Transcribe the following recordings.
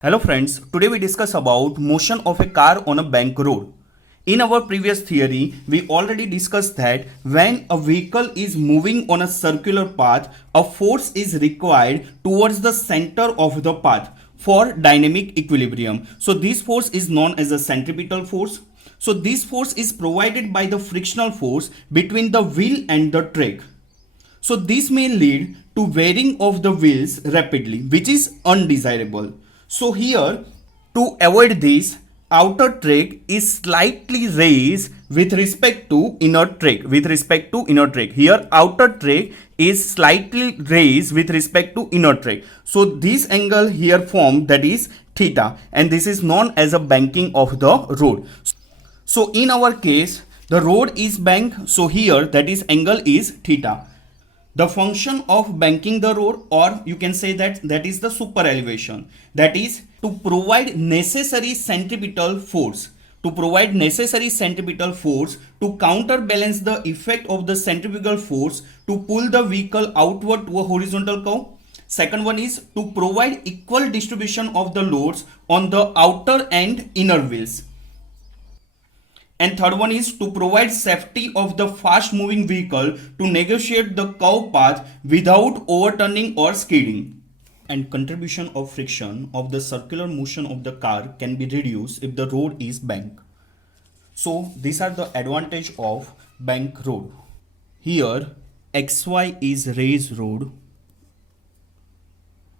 Hello friends, today we discuss about motion of a car on a bank road. In our previous theory, we already discussed that when a vehicle is moving on a circular path, a force is required towards the center of the path for dynamic equilibrium. So this force is known as a centripetal force. So this force is provided by the frictional force between the wheel and the track. So this may lead to wearing of the wheels rapidly, which is undesirable. So here, to avoid this, outer track is slightly raised with respect to inner track. Here, outer track is slightly raised with respect to inner track. So this angle here formed, that is theta, and this is known as a banking of the road. So in our case, the road is banked. So here, that is angle is theta. The function of banking the road, or you can say that is the super elevation, that is to provide necessary centripetal force to counterbalance the effect of the centrifugal force to pull the vehicle outward to a horizontal curve. Second one is to provide equal distribution of the loads on the outer and inner wheels. And third one is to provide safety of the fast moving vehicle to negotiate the curve path without overturning or skidding. And contribution of friction of the circular motion of the car can be reduced if the road is banked. So these are the advantage of bank road. Here XY is raised road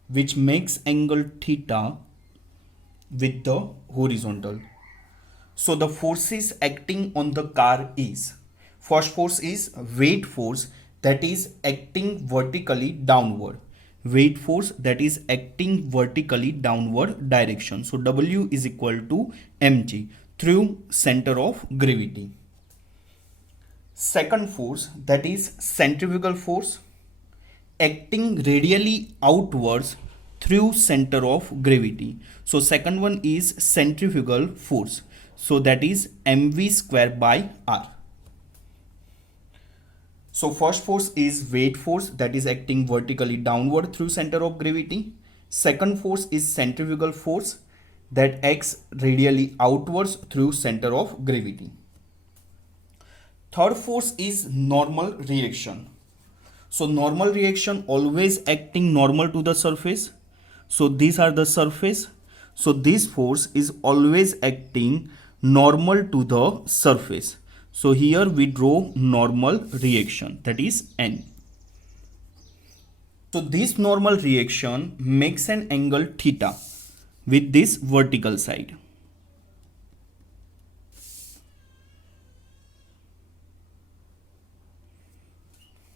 which makes angle theta with the horizontal. So the forces acting on the car is, first force is weight force, that is acting vertically downward. Direction. So W is equal to mg through center of gravity. Second force, that is centrifugal force, acting radially outwards through center of gravity. So second one is centrifugal force. So that is mv square by r. So first force is weight force, that is acting vertically downward through center of gravity. Second force is centrifugal force that acts radially outwards through center of gravity. Third force is normal reaction. So normal reaction always acting normal to the surface. So these are the surface. So this force is always acting normal to the surface. So here we draw normal reaction, that is N. So this normal reaction makes an angle theta with this vertical side.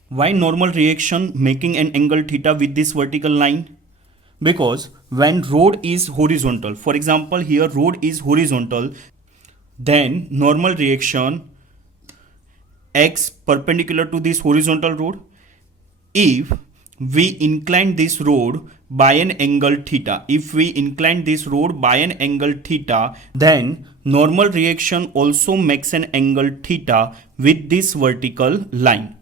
Why normal reaction making an angle theta with this vertical line? Because when road is horizontal, for example here road is horizontal, then normal reaction acts perpendicular to this horizontal road. If we incline this road by an angle theta, then normal reaction also makes an angle theta with this vertical line.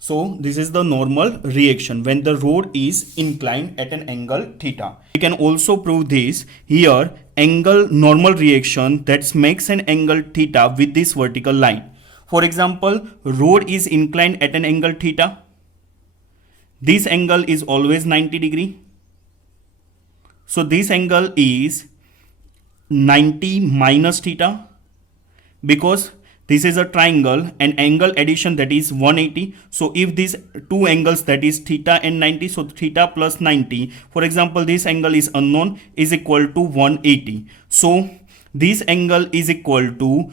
So this is the normal reaction when the road is inclined at an angle theta. We can also prove this here, angle normal reaction that makes an angle theta with this vertical line. For example, road is inclined at an angle theta. This angle is always 90 degree. So this angle is 90 minus theta, because this is a triangle and angle addition, that is 180. So if these two angles, that is theta and 90, so theta plus 90, for example this angle is unknown, is equal to 180. So this angle is equal to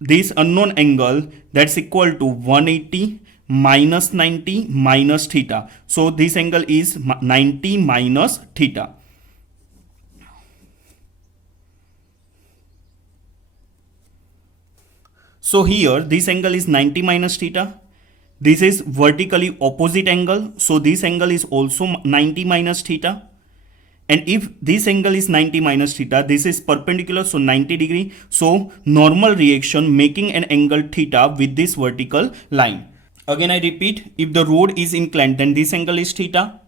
this unknown angle, that's equal to 180 minus 90 minus theta. So this angle is 90 minus theta. So here this angle is 90 minus theta. This is vertically opposite angle. So this angle is also 90 minus theta. And if this angle is 90 minus theta, this is perpendicular, so 90 degree. So normal reaction making an angle theta with this vertical line. Again I repeat, if the road is inclined, then this angle is theta.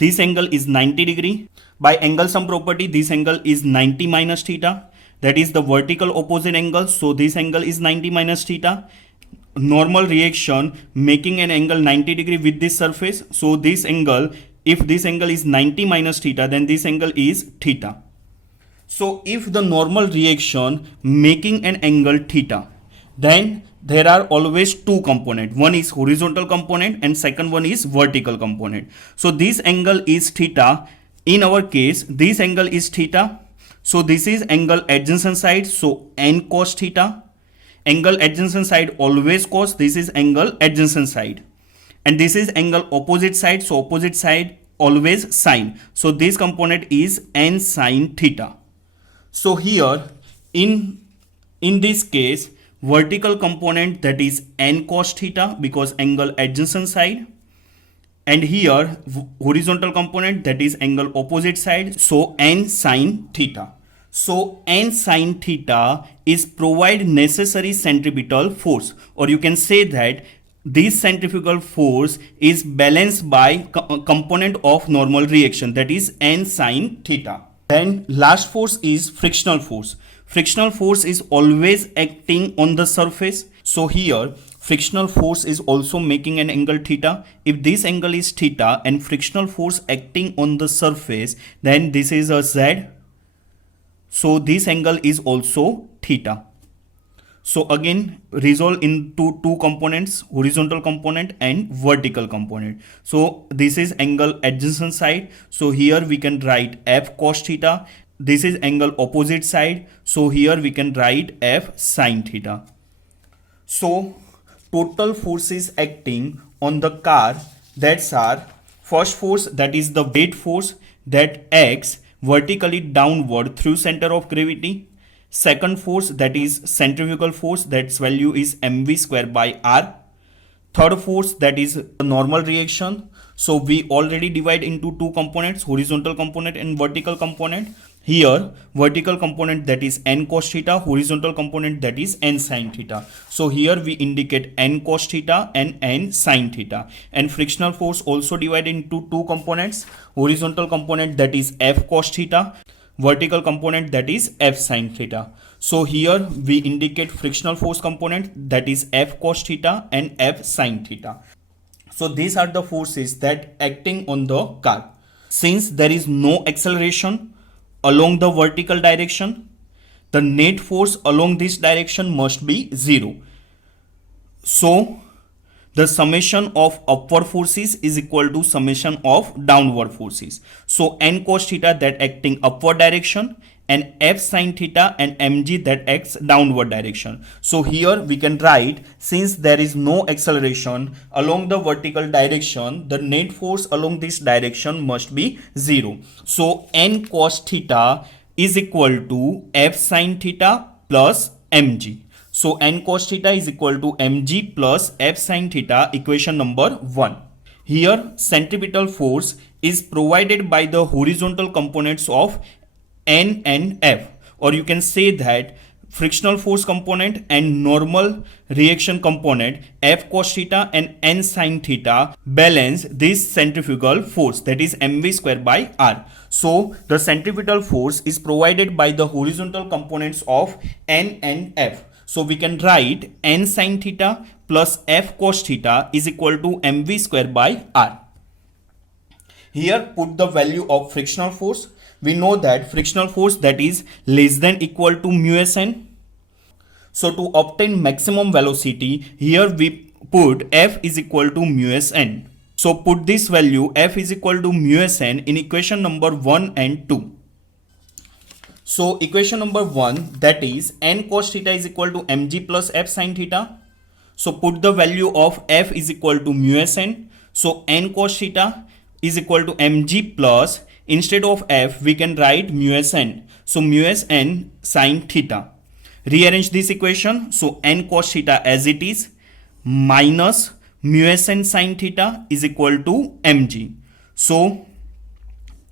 this angle is 90 degree. By angle sum property, this angle is 90 minus theta. That is the vertical opposite angle. So this angle is 90 minus theta. Normal reaction making an angle 90 degree with this surface. So this angle, if this angle is 90 minus theta, then this angle is theta. So if the normal reaction making an angle theta, then there are always two components. One is horizontal component and second one is vertical component. So this angle is theta. In our case, this angle is theta. So this is angle adjacent side. So n cos theta. Angle adjacent side always cos. This is angle adjacent side. And this is angle opposite side. So opposite side always sine. So this component is n sine theta. So here in this case, vertical component, that is n cos theta because angle adjacent side, and here horizontal component, that is angle opposite side, so n sine theta. So n sine theta is provide necessary centripetal force, or you can say that this centrifugal force is balanced by component of normal reaction, that is n sine theta. Then last force is frictional force. Frictional force is always acting on the surface. So here frictional force is also making an angle theta. If this angle is theta and frictional force acting on the surface, then this is a z. So this angle is also theta. So again resolve into two components, horizontal component and vertical component. So this is angle adjacent side. So here we can write f cos theta. This is angle opposite side. So here we can write f sin theta. So total forces acting on the car, that's are first force, that is the weight force that acts vertically downward through center of gravity. Second force, that is centrifugal force, that's value is mv square by r. Third force, that is the normal reaction. So we already divide into two components, horizontal component and vertical component. Here vertical component, that is n cos theta, horizontal component, that is n sin theta. So here we indicate n cos theta and n sin theta. And frictional force also divided into two components, horizontal component, that is f cos theta, vertical component, that is f sin theta. So here we indicate frictional force component, that is f cos theta and f sin theta. So these are the forces that acting on the car. Since there is no acceleration along the vertical direction, the net force along this direction must be 0. So the summation of upward forces is equal to summation of downward forces. So n cos theta that acting upward direction and f sin theta and mg that acts downward direction. So here we can write, since there is no acceleration along the vertical direction, the net force along this direction must be 0. So n cos theta is equal to f sin theta plus mg. So n cos theta is equal to mg plus f sin theta, equation number 1. Here centripetal force is provided by the horizontal components of n and f, or you can say that frictional force component and normal reaction component f cos theta and n sin theta balance this centrifugal force, that is mv square by r. So the centripetal force is provided by the horizontal components of n and f. So we can write n sin theta plus f cos theta is equal to mv square by r. Here put the value of frictional force. We know that frictional force, that is less than equal to mu sn. So to obtain maximum velocity, here we put f is equal to mu sn. So put this value f is equal to mu sn in equation number 1 and 2. So equation number 1, that is n cos theta is equal to mg plus f sin theta. So put the value of f is equal to mu sn. So n cos theta is equal to mg plus, instead of f we can write mu sn. So mu sn sin theta. Rearrange this equation. So n cos theta as it is minus mu sn sin theta is equal to mg. So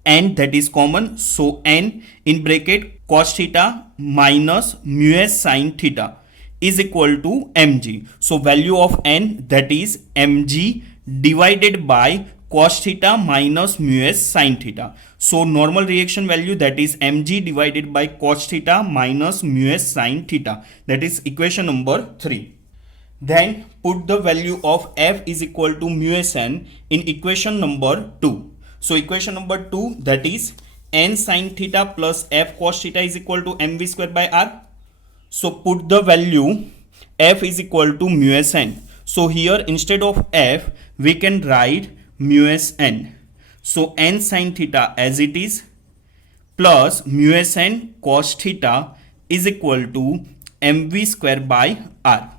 n, that is common. So n in bracket cos theta minus mu s sin theta is equal to mg. So value of n, that is mg divided by cos theta minus mu s sin theta. So normal reaction value, that is mg divided by cos theta minus mu s sin theta. That is equation number 3. Then put the value of f is equal to mu s n in equation number 2. So equation number 2, that is n sin theta plus f cos theta is equal to mv square by r. So put the value f is equal to mu s n. So here instead of f we can write mu s n. So n sin theta as it is plus mu s n cos theta is equal to mv square by r.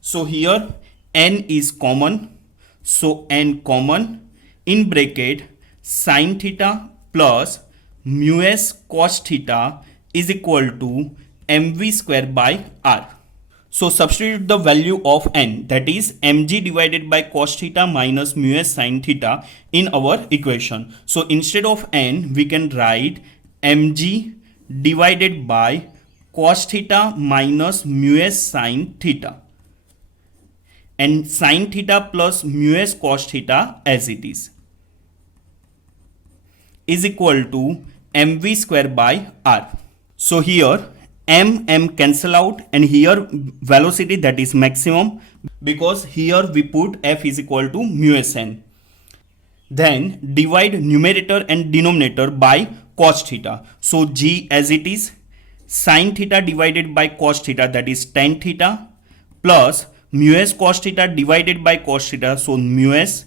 So here n is common, so n common, in bracket sin theta plus mu s cos theta is equal to mv square by r. So substitute the value of n, that is mg divided by cos theta minus mu s sin theta in our equation. So instead of n we can write mg divided by cos theta minus mu s sin theta, and sin theta plus mu s cos theta as it is equal to mv square by r. So here m cancel out, and here velocity, that is maximum, because here we put f is equal to mu s n. Then divide numerator and denominator by cos theta. So g as it is, sin theta divided by cos theta, that is tan theta, plus mu s cos theta divided by cos theta, so mu s,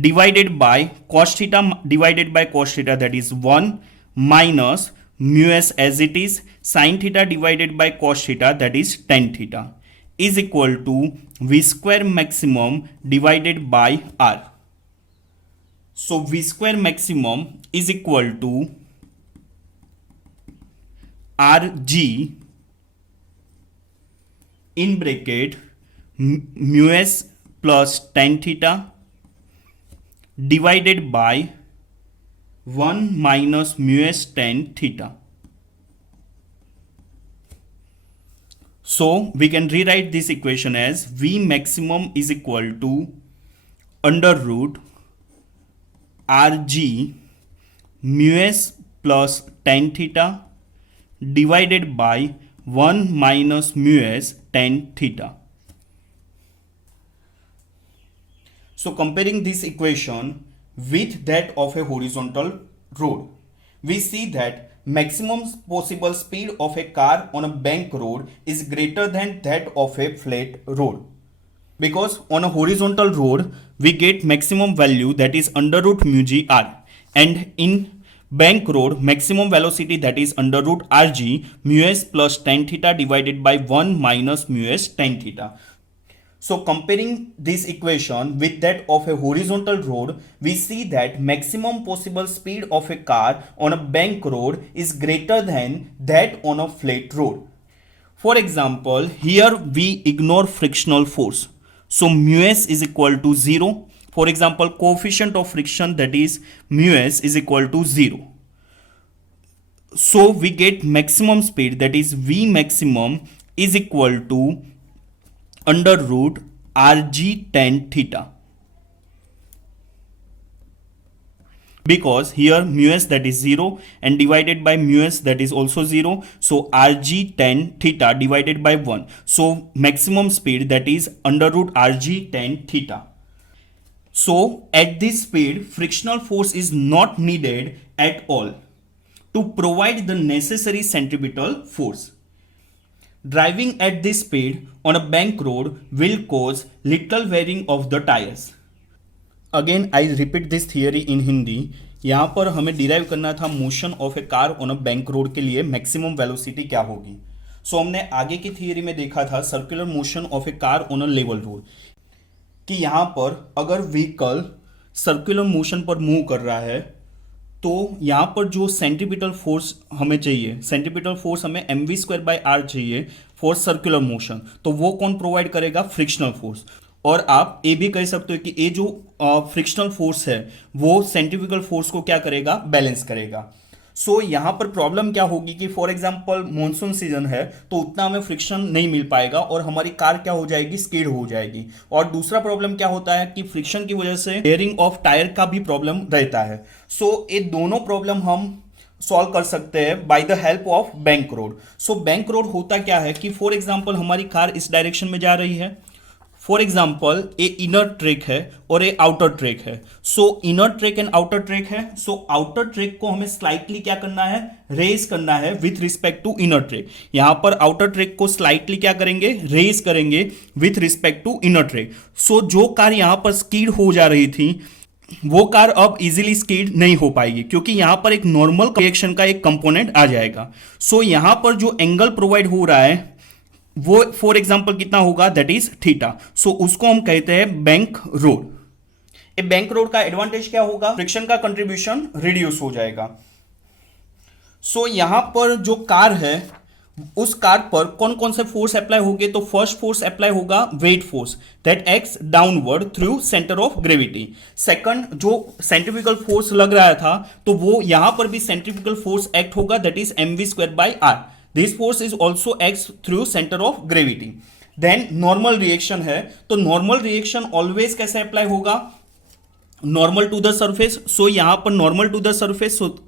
divided by cos theta divided by cos theta, that is 1, minus mu s as it is, sin theta divided by cos theta, that is tan theta, is equal to v square maximum divided by r. So v square maximum is equal to rg in bracket mu s plus tan theta divided by 1 minus mu s tan theta. So we can rewrite this equation as v maximum is equal to under root rg mu s plus tan theta divided by 1 minus mu s tan theta. So comparing this equation with that of a horizontal road, we see that maximum possible speed of a car on a bank road is greater than that of a flat road. Because on a horizontal road, we get maximum value, that is under root mu g r, and in bank road, maximum velocity, that is under root rg mu s plus tan theta divided by 1 minus mu s tan theta. So comparing this equation with that of a horizontal road, we see that maximum possible speed of a car on a bank road is greater than that on a flat road. For example, here we ignore frictional force. So mu s is equal to 0. For example, coefficient of friction, that is mu s is equal to 0. So we get maximum speed, that is v maximum is equal to under root rg tan theta, because here mu s, that is 0, and divided by mu s, that is also 0, so rg tan theta divided by 1, so maximum speed, that is under root rg tan theta. So at this speed, frictional force is not needed at all to provide the necessary centripetal force. Driving at this speed on a bank road will cause little wearing of the tires. Again I repeat this theory in Hindi. यहाँ पर हमें derive करना था motion of A car on a bank road के लिए maximum velocity क्या होगी. सो हमने आगे की थियरी में देखा था circular motion of A car on a level road, कि यहाँ पर अगर व्हीकल सर्कुलर मोशन पर मूव कर रहा है तो यहाँ पर जो सेंट्रीपिटल फोर्स हमें चाहिए, सेंट्रीपिटल फोर्स हमें mv स्क्वायर बाय r चाहिए फॉर सर्कुलर मोशन, तो वो कौन प्रोवाइड करेगा? Frictional force. और आप ये भी कह सकते हो कि ये जो फ्रिक्शनल फोर्स है वो सेंट्रीफ्यूगल फोर्स को क्या करेगा? बैलेंस करेगा. सो यहाँ पर प्रॉब्लम क्या होगी कि फॉर एग्जांपल मॉनसून सीजन है तो उतना हमें फ्रिक्शन नहीं मिल पाएगा और हमारी कार क्या हो जाएगी, स्किड हो जाएगी। और दूसरा प्रॉब्लम क्या होता है कि फ्रिक्शन की वजह से वेयरिंग ऑफ टायर का भी प्रॉब्लम रहता है। सो ये दोनों प्रॉब्लम हम सॉल्व कर सकते हैं by the help of bank road. So bank road होता क्या है कि फॉर एग्जांपल हमारी कार इस डायरेक्शन में जा रही है, for example a inner track है और ए आउटर ट्रैक है। So inner track and outer track है। सो आउटर ट्रैक को हमें स्लाइटली क्या करना है, रेज करना है with respect to inner track. यहां पर आउटर ट्रैक को स्लाइटली क्या करेंगे, रेज करेंगे with respect to inner track. So जो कार यहां पर स्कीड हो जा रही थी वो कार अब इजीली स्कीड नहीं हो पाएगी क्योंकि यहां पर एक नॉर्मल रिएक्शन का एक कंपोनेंट आ जाएगा। सो यहां पर जो एंगल प्रोवाइड हो रहा है वो फॉर एग्जांपल कितना होगा, दैट इज थीटा। सो उसको हम कहते हैं बैंक रोड। ए बैंक रोड का एडवांटेज क्या होगा, फ्रिक्शन का कंट्रीब्यूशन रिड्यूस हो जाएगा। सो यहां पर जो कार है उस कार पर कौन कौन से फोर्स अप्लाई होंगे, तो फर्स्ट फोर्स अप्लाई होगा weight force that acts downward through centre of gravity. Second जो सेंट्रीफ्यूगल फोर्स लग रहा था तो वो यहां पर भी सेंट्रीफ्यूगल फोर्स एक्ट होगा, that is mv²/r। This force is also acts through centre of gravity. Then normal reaction है तो नॉर्मल रिएक्शन ऑलवेज कैसे अप्लाई होगा, normal to the surface. So यहां पर normal to the surface, so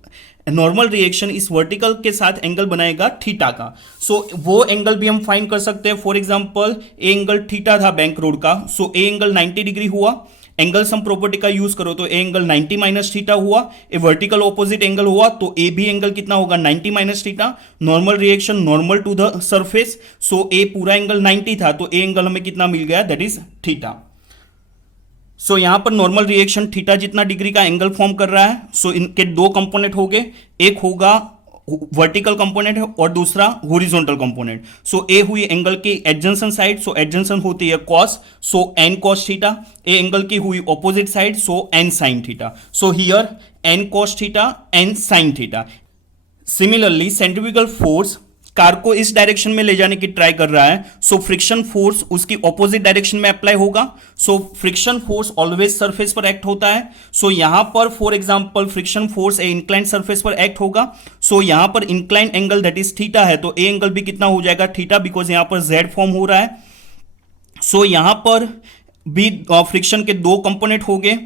normal reaction इस vertical के साथ angle बनाएगा थीटा का। सो वो एंगल भी हम फाइंड कर सकते हैं। For example A angle theta था बैंक रोड का, सो ए एंगल 90 डिग्री हुआ। एंगल सम प्रॉपर्टी का यूज करो तो ए एंगल 90 माइनस थीटा हुआ। ए वर्टिकल ऑपोजिट एंगल हुआ तो ए भी एंगल कितना होगा, 90 minus theta. Normal reaction normal to the surface, so a पूरा एंगल 90 था तो ए एंगल हमें कितना मिल गया, दैट इज थीटा। सो यहां पर नॉर्मल रिएक्शन थीटा जितना डिग्री का एंगल फॉर्म कर रहा है। सो इनके दो कंपोनेंट हो गए, एक होगा वर्टिकल कंपोनेंट है और दूसरा हॉरिजॉन्टल कंपोनेंट। सो ए हुई एंगल की एडजेंसन साइड, सो एडजेंसन होती है cos, so N cos theta. A angle की हुई opposite side, so N sine theta. So here N cos theta, N sine theta. Similarly centrifugal force car को इस डायरेक्शन में ले जाने की ट्राई कर रहा है, सो फ्रिक्शन फोर्स उसकी ऑपोजिट डायरेक्शन में अप्लाई होगा। So friction force always surface पर एक्ट होता है। सो यहां पर for example friction force A inclined surface पर एक्ट होगा। सो यहां पर inclined angle that is theta है तो ए एंगल भी कितना हो जाएगा, थीटा, बिकॉज यहां पर जेड फॉर्म हो रहा है। सो यहां पर भी फ्रिक्शन के दो कंपोनेंट हो गए,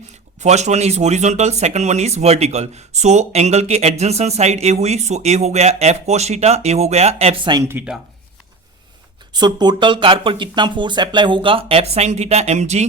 first one is horizontal, second one is vertical. So angle के एडजेंसन साइड ए हुई, सो ए हो गया एफ कॉस थीटा, ए हो गया F sine theta. So total car पर कितना फोर्स अप्लाई होगा, F sine theta mg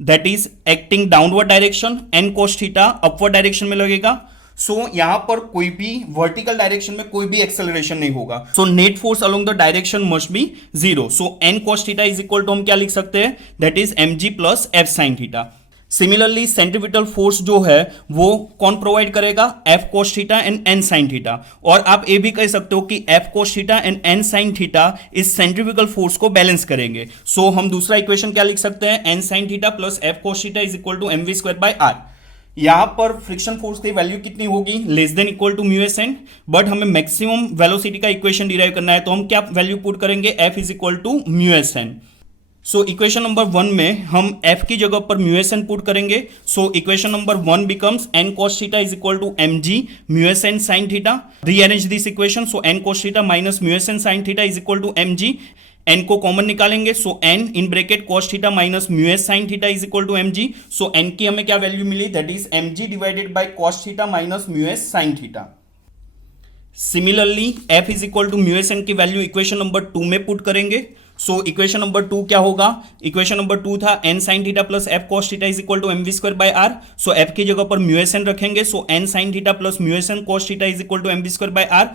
that is acting downward direction, N cos theta upward direction में लगेगा। सो यहां पर कोई भी वर्टिकल डायरेक्शन में कोई भी एक्सेलरेशन नहीं होगा। So net force along the direction must be 0। So N cos theta is equal to हम क्या लिख सकते हैं, that is mg plus F sine theta. Similarly centripetal force जो है वो कौन प्रोवाइड करेगा, F cos theta and N sine theta. और आप ये भी कह सकते हो कि F cos theta and N sine theta इस सेंट्रीफ्यूगल फोर्स को बैलेंस करेंगे। सो हम दूसरा इक्वेशन क्या लिख सकते हैं, N sine theta plus F cos theta is equal to mv²/r। यहां पर फ्रिक्शन फोर्स की वैल्यू कितनी होगी, less than equal to mu S N, but हमें मैक्सिमम वेलोसिटी का इक्वेशन डिराइव करना है तो हम क्या वैल्यू पुट करेंगे, F is equal to mu S N. So equation number 1 में हम f की जगह पर म्यू एस एन पुट करेंगे। So equation number 1 becomes n cos theta is equal to mg mu S N sine theta. Rearrange this equation, so n cos theta minus mu S N sine theta is equal to mg। n को common निकालेंगे, so n in bracket cos theta minus mu S sine theta is equal to mg। So n की हमें क्या वैल्यू मिली, that is mg divided by cos theta minus mu S sine theta. Similarly f is equal to mu S N की value equation number 2 में put करेंगे। So equation number 2 क्या होगा, इक्वेशन नंबर 2 था n sine theta plus F cos theta is equal to mv²/r। So f की जगह पर mu S N रखेंगे, so n sine theta plus mu S N cos theta is equal to mv²/r।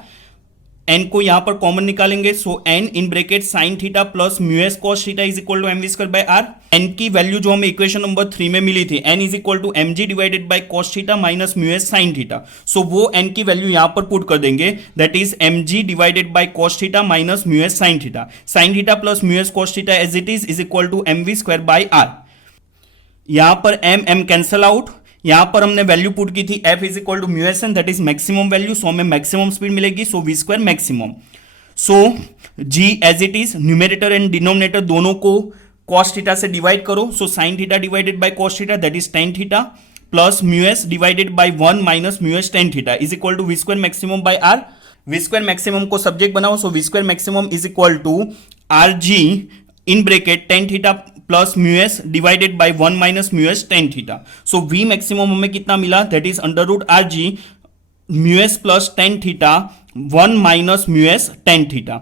n को यहां पर common निकालेंगे, so n in bracket sine theta plus mu S cos theta is equal to mv²/r। n की value जो हमें equation number 3 में मिली थी, n is equal to mg divided by cos theta minus mu S sine theta. So वो n की value यहां पर पुट कर देंगे, that is mg divided by cos theta minus mu S sine theta. Sine theta plus mu S cos theta as it is equal to mv²/r। यहां पर m cancel out, यहां पर हमने वैल्यू पुट की थी f is equal to mu S N that is maximum value, so हमें maximum speed मिलेगी, so v square maximum. So g as it is numerator and denominator दोनों को cos theta से डिवाइड करो, so sine theta divided by cos theta that is tan theta plus mu s divided by 1 minus mu s tan theta is equal to v square maximum by r. v square maximum को subject बनाओ, so v square maximum is equal to rg in bracket tan theta plus mu s divided by 1 minus mu s tan theta. so v maximum हमें कितना मिला, that is under root rg mu s plus tan theta 1 minus mu s tan theta.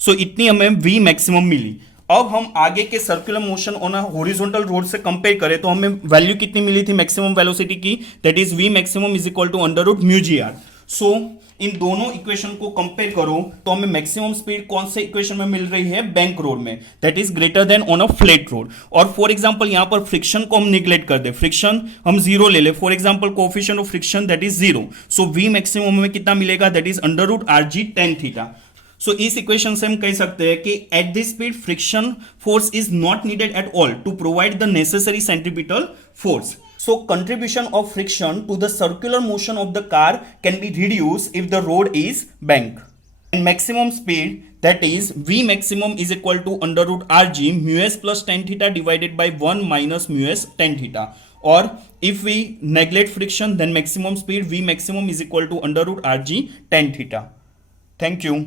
सो इतनी हमें v maximum मिली. अब हम आगे के circular motion on a horizontal road से कंपेयर करें तो हमें वैल्यू कितनी मिली थी मैक्सिमम वेलोसिटी की, that is v maximum is equal to under root mu g r. So इन दोनों इक्वेशन को कंपेयर करो तो हमें मैक्सिमम स्पीड कौन से इक्वेशन में मिल रही है, बैंक रोड में, that is greater than on a flat road. और फॉर एग्जांपल यहां पर फ्रिक्शन को हम निग्लेक्ट कर दे, फ्रिक्शन हम जीरो ले ले, for example coefficient of friction that is zero. So v maximum हमें कितना मिलेगा, that is under root r g tan theta. So इस इक्वेशन से हम कह सकते हैं कि at this speed friction force is not needed at all to provide the necessary centripetal force. So contribution of friction to the circular motion of the car can be reduced if the road is banked. And maximum speed, that is v maximum is equal to under root rg mu s plus tan theta divided by 1 minus mu s tan theta. Or if we neglect friction, then maximum speed v maximum is equal to under root rg tan theta. Thank you.